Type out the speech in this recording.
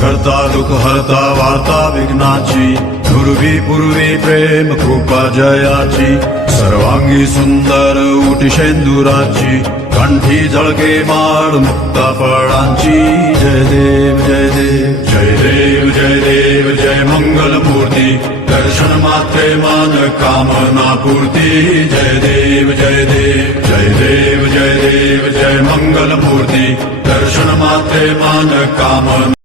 करता दुःख हरता वार्ता विघ्नाची पूर्वी पूर्वी प्रेम कृपा जयाची सर्वांगी सुंदर उटी शेंदुराची कंठी झळके माळ मुक्ता फळांची जय देव जय देव जय देव जय देव जय मंगल मूर्ती दर्शन मात्रे मान कामना पूर्ती जय देव जय देव जय देव जय देव जय मंगल मूर्ती दर्शन मात्रे मान कामना